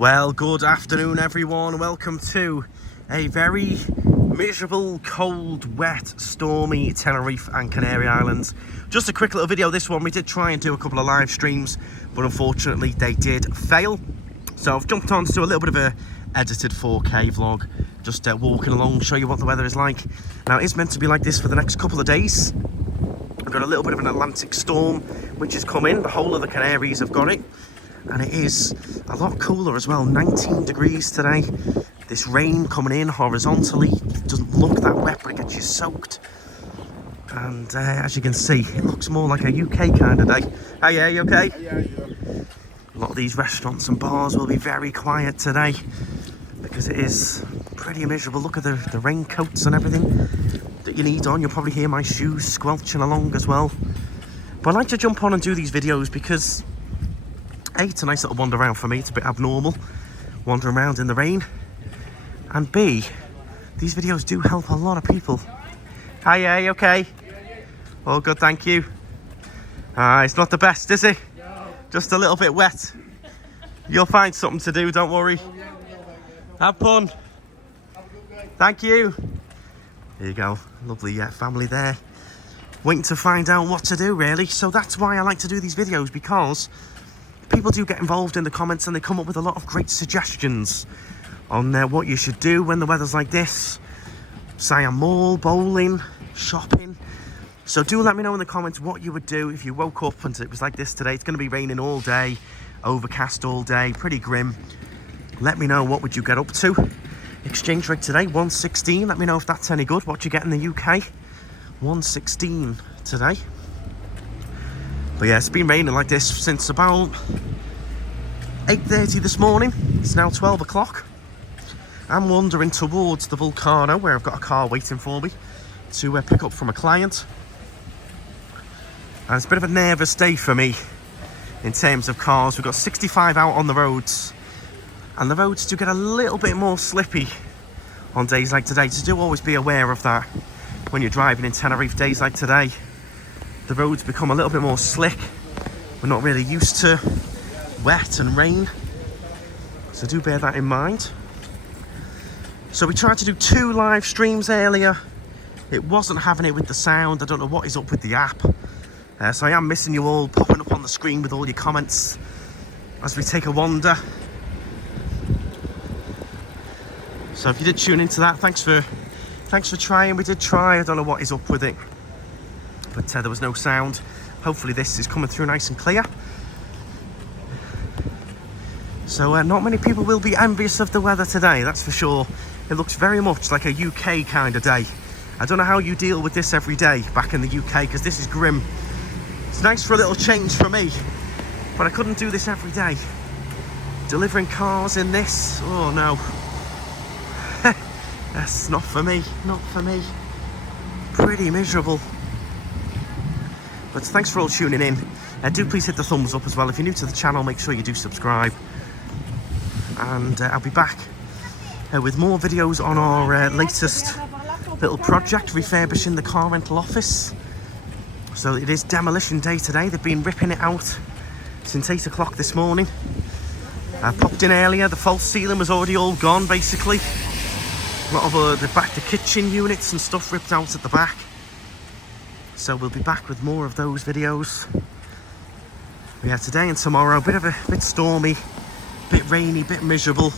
Well, good afternoon everyone. Welcome to a very miserable, cold, wet, stormy Tenerife and Canary Islands. Just a quick little video, this one. We did try and do a couple of live streams, but unfortunately they did fail. So I've jumped on to do a little bit of a edited 4K vlog, just walking along, show you what the weather is like. Now it is meant to be like this for the next couple of days. We've got a little bit of an Atlantic storm which has come in. The whole of the Canaries have got it. And it is a lot cooler as well, 19 degrees today. This rain coming in horizontally, it doesn't look that wet, but it gets you soaked. And as you can see, it looks more like a UK kind of day. Hey, yeah, you okay? Yeah. A lot of these restaurants and bars will be very quiet today because it is pretty miserable. Look at the raincoats and everything that you need on. You'll probably hear my shoes squelching along as well. But I like to jump on and do these videos because A, it's a nice little wander around for me. It's a bit abnormal, wandering around in the rain. And B, these videos do help a lot of people. Hi, yeah, you okay? All good, thank you. It's not the best, is it? No. Just a little bit wet. You'll find something to do, don't worry. Have fun. Thank you. There you go, lovely family there. Waiting to find out what to do, really. So that's why I like to do these videos, because people do get involved in the comments and they come up with a lot of great suggestions on what you should do when the weather's like this. Say a mall, bowling, shopping. So do let me know in the comments what you would do if you woke up and it was like this today. It's going to be raining all day, overcast all day, pretty grim. Let me know, what would you get up to? Exchange rate today, 116. Let me know if that's any good. What you get in the UK? 116 today. But yeah, it's been raining like this since about 8:30 this morning. It's now 12 o'clock. I'm wandering towards the Volcano, where I've got a car waiting for me to pick up from a client. And it's a bit of a nervous day for me in terms of cars. We've got 65 out on the roads, and the roads do get a little bit more slippy on days like today. So do always be aware of that when you're driving in Tenerife. Days like today, the roads become a little bit more slick. We're not really used to wet and rain, so do bear that in mind. So we tried to do 2 live streams earlier. It wasn't having it with the sound. I don't know what is up with the app. So I am missing you all popping up on the screen with all your comments as we take a wander. So if you did tune into that, thanks for trying. We did try. I don't know what is up with it, but there was no sound. Hopefully this is coming through nice and clear. So not many people will be envious of the weather today, that's for sure. It looks very much like a UK kind of day. I don't know how you deal with this every day back in the UK, because this is grim. It's nice for a little change for me, but I couldn't do this every day. Delivering cars in this, oh no. That's not for me, not for me. Pretty miserable. But thanks for all tuning in. Do please hit the thumbs up as well. If you're new to the channel, make sure you do subscribe. And I'll be back with more videos on our latest little project, refurbishing the car rental office. So it is demolition day today. They've been ripping it out since 8 o'clock this morning. I popped in earlier. The false ceiling was already all gone, basically. A lot of the kitchen units and stuff ripped out at the back. So we'll be back with more of those videos. Yeah, today and tomorrow, bit stormy, bit rainy, bit miserable.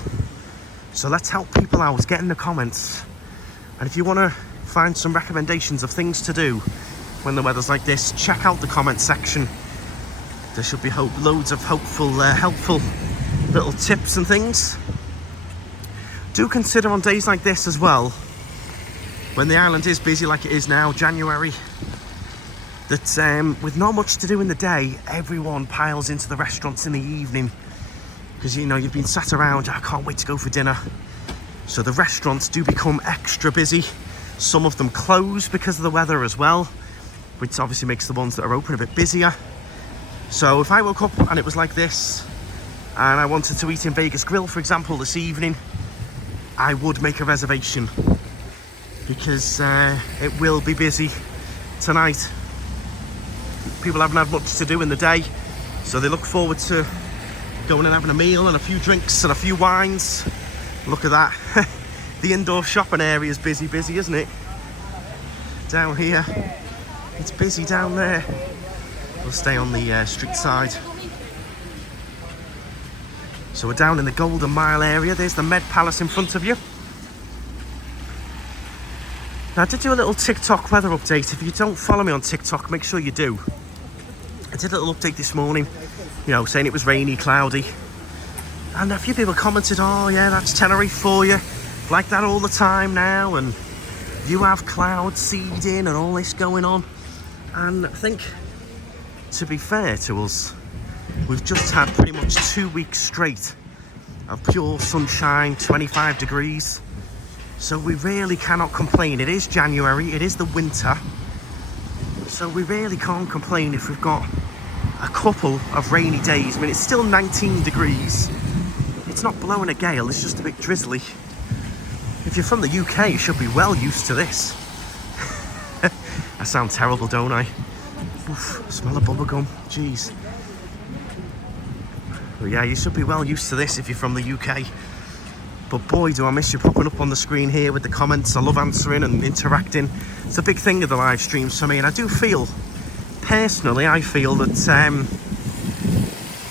So let's help people out. Get in the comments. And if you want to find some recommendations of things to do when the weather's like this, check out the comment section. There should be loads of helpful little tips and things. Do consider on days like this as well, when the island is busy like it is now, January, that with not much to do in the day, everyone piles into the restaurants in the evening. Because, you know, you've been sat around, I can't wait to go for dinner. So the restaurants do become extra busy. Some of them close because of the weather as well, which obviously makes the ones that are open a bit busier. So if I woke up and it was like this, and I wanted to eat in Vegas Grill, for example, this evening, I would make a reservation, because it will be busy tonight. People haven't had much to do in the day, so they look forward to going and having a meal and a few drinks and a few wines. Look at that. The indoor shopping area is busy, isn't it? Down here, it's busy down there. We'll stay on the street side. So we're down in the Golden Mile area. There's the Med Palace in front of you. Now, I did do a little TikTok weather update. If you don't follow me on TikTok, make sure you do. I did a little update this morning, you know, saying it was rainy, cloudy. And a few people commented, oh yeah, that's Tenerife for you. Like that all the time now, and you have cloud seeding and all this going on. And I think, to be fair to us, we've just had pretty much 2 weeks straight of pure sunshine, 25 degrees. So we really cannot complain. It is January, it is the winter. So we really can't complain if we've got a couple of rainy days. I mean, it's still 19 degrees. It's not blowing a gale, it's just a bit drizzly. If you're from the UK, you should be well used to this. I sound terrible, don't I? Oof, smell of bubblegum, jeez. But yeah, you should be well used to this if you're from the UK. But boy, do I miss you popping up on the screen here with the comments. I love answering and interacting. It's a big thing of the live streams for me, and I do feel, personally, I feel that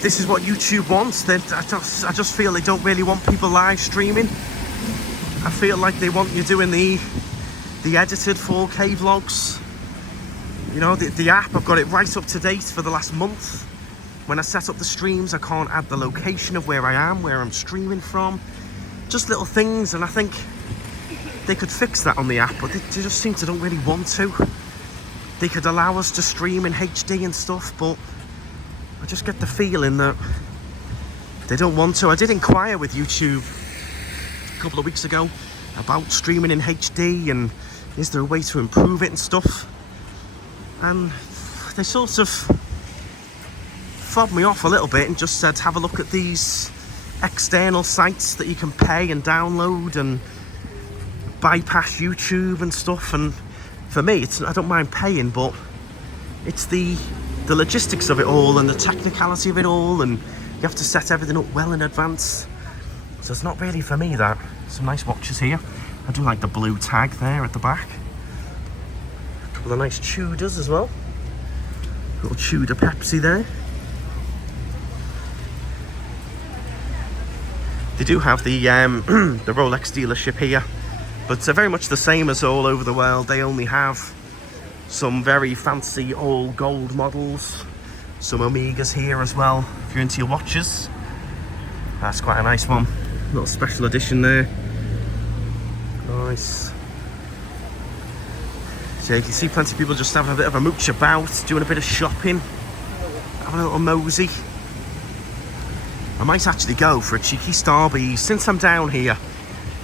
this is what YouTube wants. I just feel they don't really want people live streaming. I feel like they want you doing the edited 4K vlogs. You know, the app, I've got it right up to date for the last month. When I set up the streams, I can't add the location of where I am, where I'm streaming from. Just little things, and I think they could fix that on the app, but they just seem to don't really want to. They could allow us to stream in HD and stuff, but I just get the feeling that they don't want to. I did inquire with YouTube a couple of weeks ago about streaming in HD and is there a way to improve it and stuff, and they sort of fobbed me off a little bit and just said have a look at these external sites that you can pay and download and bypass YouTube and stuff. And for me, I don't mind paying, but it's the logistics of it all and the technicality of it all, and you have to set everything up well in advance. So it's not really for me, that. Some nice watches here. I do like the blue tag there at the back. A couple of nice Tudors as well. Little Tudor Pepsi there. They do have the the Rolex dealership here, but it's very much the same as all over the world. They only have some very fancy all gold models, some Omegas here as well if you're into your watches. That's quite a nice one, little special edition there. Nice. So you can see plenty of people just having a bit of a mooch about, doing a bit of shopping, having a little mosey. I might actually go for a cheeky Starbucks. Since I'm down here,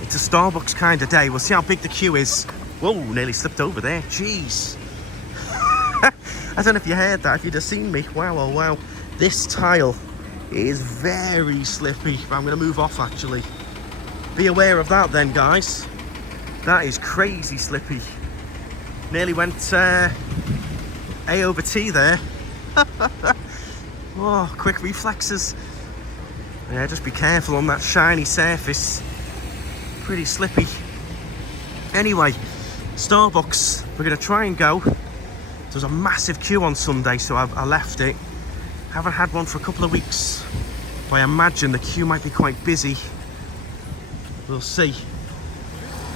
it's a Starbucks kind of day. We'll see how big the queue is. Whoa, nearly slipped over there. Jeez. I don't know if you heard that, if you'd have seen me. Wow, oh wow. This tile is very slippy. I'm going to move off, actually. Be aware of that then, guys. That is crazy slippy. Nearly went A over T there. Oh, quick reflexes. Yeah, just be careful on that shiny surface. Pretty slippy. Anyway, Starbucks, we're going to try and go. There was a massive queue on Sunday, so I left it. Haven't had one for a couple of weeks, but I imagine the queue might be quite busy. We'll see.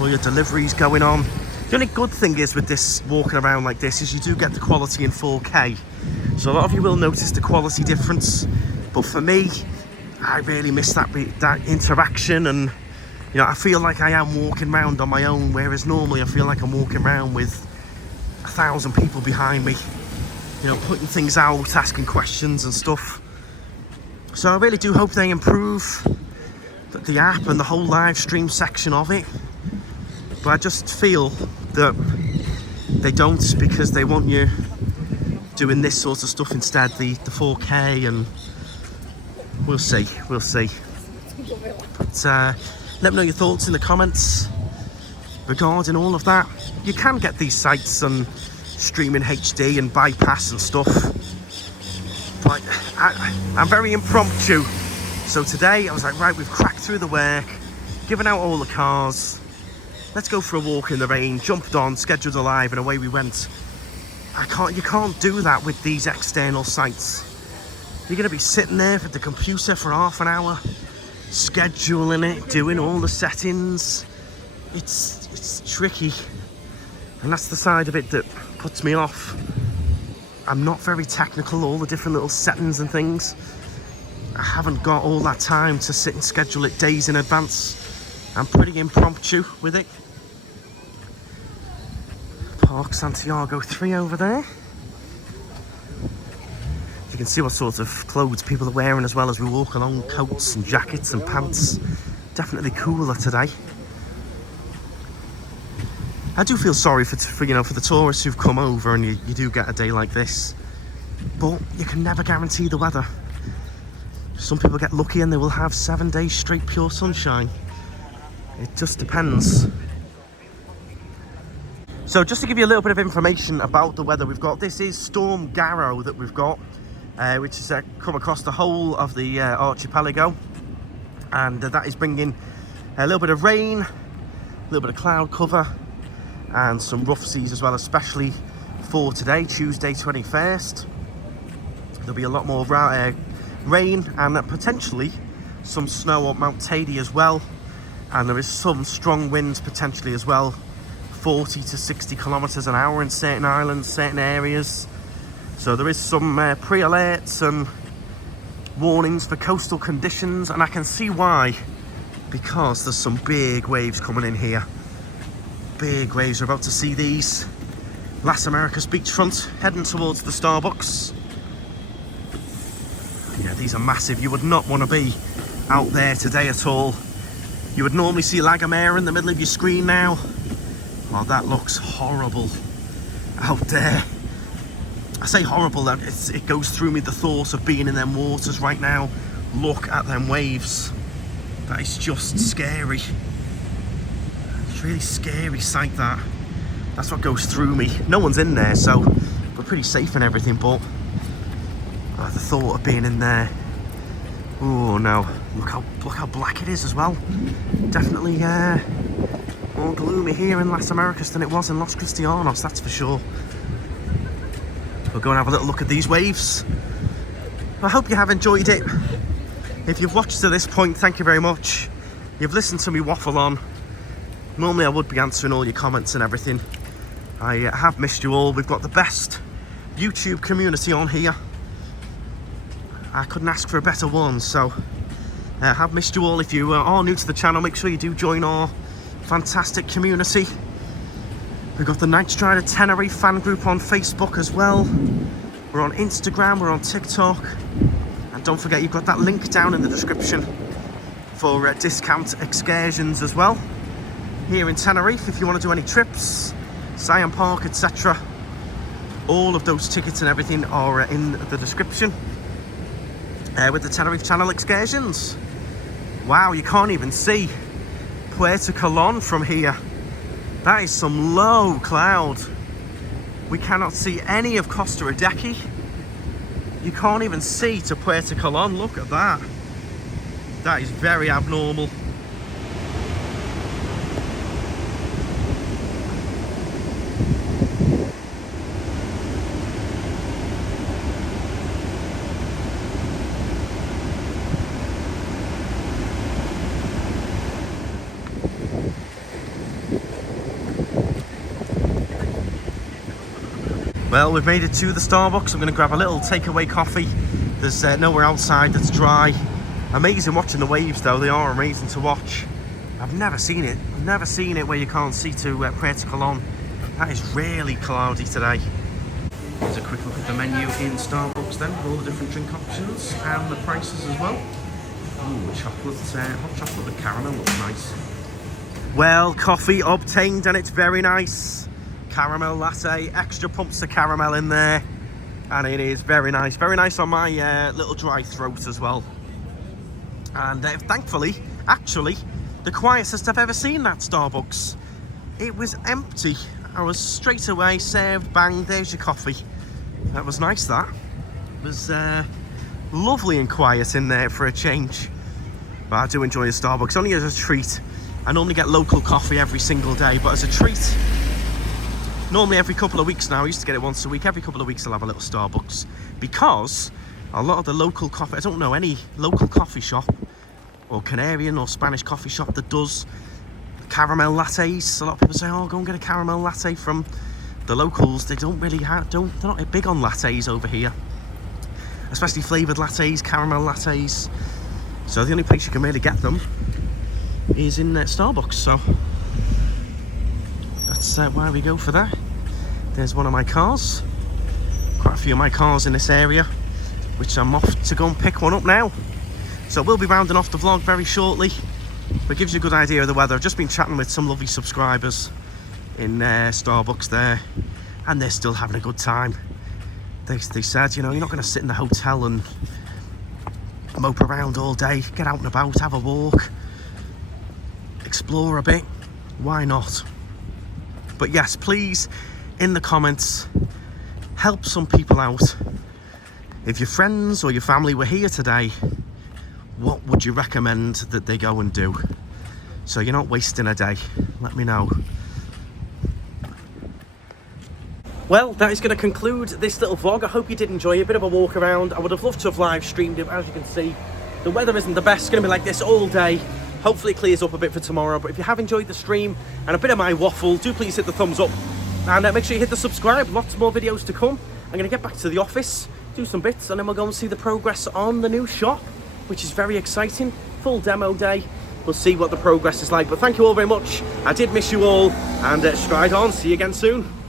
All your deliveries going on. The only good thing is with this walking around like this is you do get the quality in 4K. So a lot of you will notice the quality difference, but for me, I really miss that interaction, and you know, I feel like I am walking around on my own, whereas normally I feel like I'm walking around with 1,000 people behind me, you know, putting things out, asking questions and stuff. So I really do hope they improve the app and the whole live stream section of it, but I just feel that they don't, because they want you doing this sort of stuff instead, the 4K, and we'll see. But let me know your thoughts in the comments regarding all of that. You can get these sites and stream in HD and bypass and stuff, but I'm very impromptu So today I was like, right, we've cracked through the work, given out all the cars, let's go for a walk in the rain. Jumped on, scheduled a live, and away we went. You can't do that with these external sites. You're going to be sitting there at the computer for half an hour, scheduling it, doing all the settings. It's tricky, and that's the side of it that puts me off. I'm not very technical, all the different little settings and things. I haven't got all that time to sit and schedule it days in advance. I'm pretty impromptu with it. Park Santiago 3 over there. You can see what sort of clothes people are wearing as well as we walk along, coats and jackets and pants. Definitely cooler today. I do feel sorry for the tourists who've come over, and you do get a day like this, but you can never guarantee the weather. Some people get lucky and they will have 7 days straight pure sunshine. It just depends. So just to give you a little bit of information about the weather we've got, this is Storm Garrow that we've got, which has come across the whole of the archipelago, and that is bringing a little bit of rain, a little bit of cloud cover, and some rough seas as well, especially for today, Tuesday 21st. There'll be a lot more rain and potentially some snow up Mount Tady as well, and there is some strong winds potentially as well, 40 to 60 kilometers an hour in certain islands, certain areas. So there is some pre-alerts and warnings for coastal conditions, and I can see why, because there's some big waves coming in here. Big waves. We're about to see these. Las Americas beachfront heading towards the Starbucks. Yeah, these are massive. You would not want to be out there today at all. You would normally see La Gomera in the middle of your screen now. Well, that looks horrible out there. I say horrible, it goes through me the thought of being in them waters right now. Look at them waves. That is just scary. It's a really scary sight, that. That's what goes through me. No one's in there, so we're pretty safe and everything, but the thought of being in there. Oh no, look how black it is as well. Definitely more gloomy here in Las Americas than it was in Los Cristianos, that's for sure. We'll go and have a little look at these waves. I hope you have enjoyed it. If you've watched to this point, thank you very much. You've listened to me waffle on. Normally I would be answering all your comments and everything. I have missed you all. We've got the best YouTube community on here. I couldn't ask for a better one, so I have missed you all. If you are new to the channel, make sure you do join our fantastic community. We've got the Knightstrider Tenerife fan group on Facebook as well. We're on Instagram, we're on TikTok. And don't forget, you've got that link down in the description for discount excursions as well. Here in Tenerife, if you want to do any trips, Siam Park, etc. All of those tickets and everything are in the description. With the Tenerife Channel excursions. Wow, you can't even see Puerto Colón from here. That is some low cloud. We cannot see any of Costa Rica. You can't even see to Puerto Colón. Look at that. That is very abnormal. Well, we've made it to the Starbucks. I'm going to grab a little takeaway coffee. There's nowhere outside that's dry. Amazing watching the waves though. They are amazing to watch. I've never seen it. I've never seen it where you can't see to Puerto Colón. That is really cloudy today. Here's a quick look at the menu in Starbucks then, with all the different drink options and the prices as well. Ooh, chocolate, hot chocolate with caramel looks nice. Well, coffee obtained and it's very nice. Caramel latte, extra pumps of caramel in there, and it is very nice on my little dry throat as well. And thankfully, actually, the quietest I've ever seen that Starbucks. It was empty. I was straight away served, bang, there's your coffee. That was nice, that. It was lovely and quiet in there for a change. But I do enjoy a Starbucks, only as a treat. I normally get local coffee every single day, but as a treat, normally every couple of weeks now, I used to get it once a week, every couple of weeks I'll have a little Starbucks, because a lot of the local coffee, I don't know any local coffee shop or Canarian or Spanish coffee shop that does caramel lattes. A lot of people say, oh, go and get a caramel latte from the locals. They don't really have, they're not big on lattes over here, especially flavoured lattes, caramel lattes. So the only place you can really get them is in Starbucks. So that's why we go for that. There's one of my cars. Quite a few of my cars in this area, which I'm off to go and pick one up now. So we'll be rounding off the vlog very shortly. But it gives you a good idea of the weather. I've just been chatting with some lovely subscribers in Starbucks there, and they're still having a good time. They said, you know, you're not going to sit in the hotel and mope around all day. Get out and about, have a walk, explore a bit. Why not? But yes, please, in the comments, help some people out. If your friends or your family were here today, what would you recommend that they go and do? So you're not wasting a day. Let me know. Well, that is going to conclude this little vlog. I hope you did enjoy it. A bit of a walk around. I would have loved to have live streamed it. As you can see, the weather isn't the best. It's going to be like this all day. Hopefully it clears up a bit for tomorrow. But if you have enjoyed the stream and a bit of my waffle, do please hit the thumbs up. And make sure you hit the subscribe. Lots more videos to come. I'm going to get back to the office, do some bits, and then we'll go and see the progress on the new shop, which is very exciting. Full demo day. We'll see what the progress is like. But thank you all very much. I did miss you all. And stride on. See you again soon.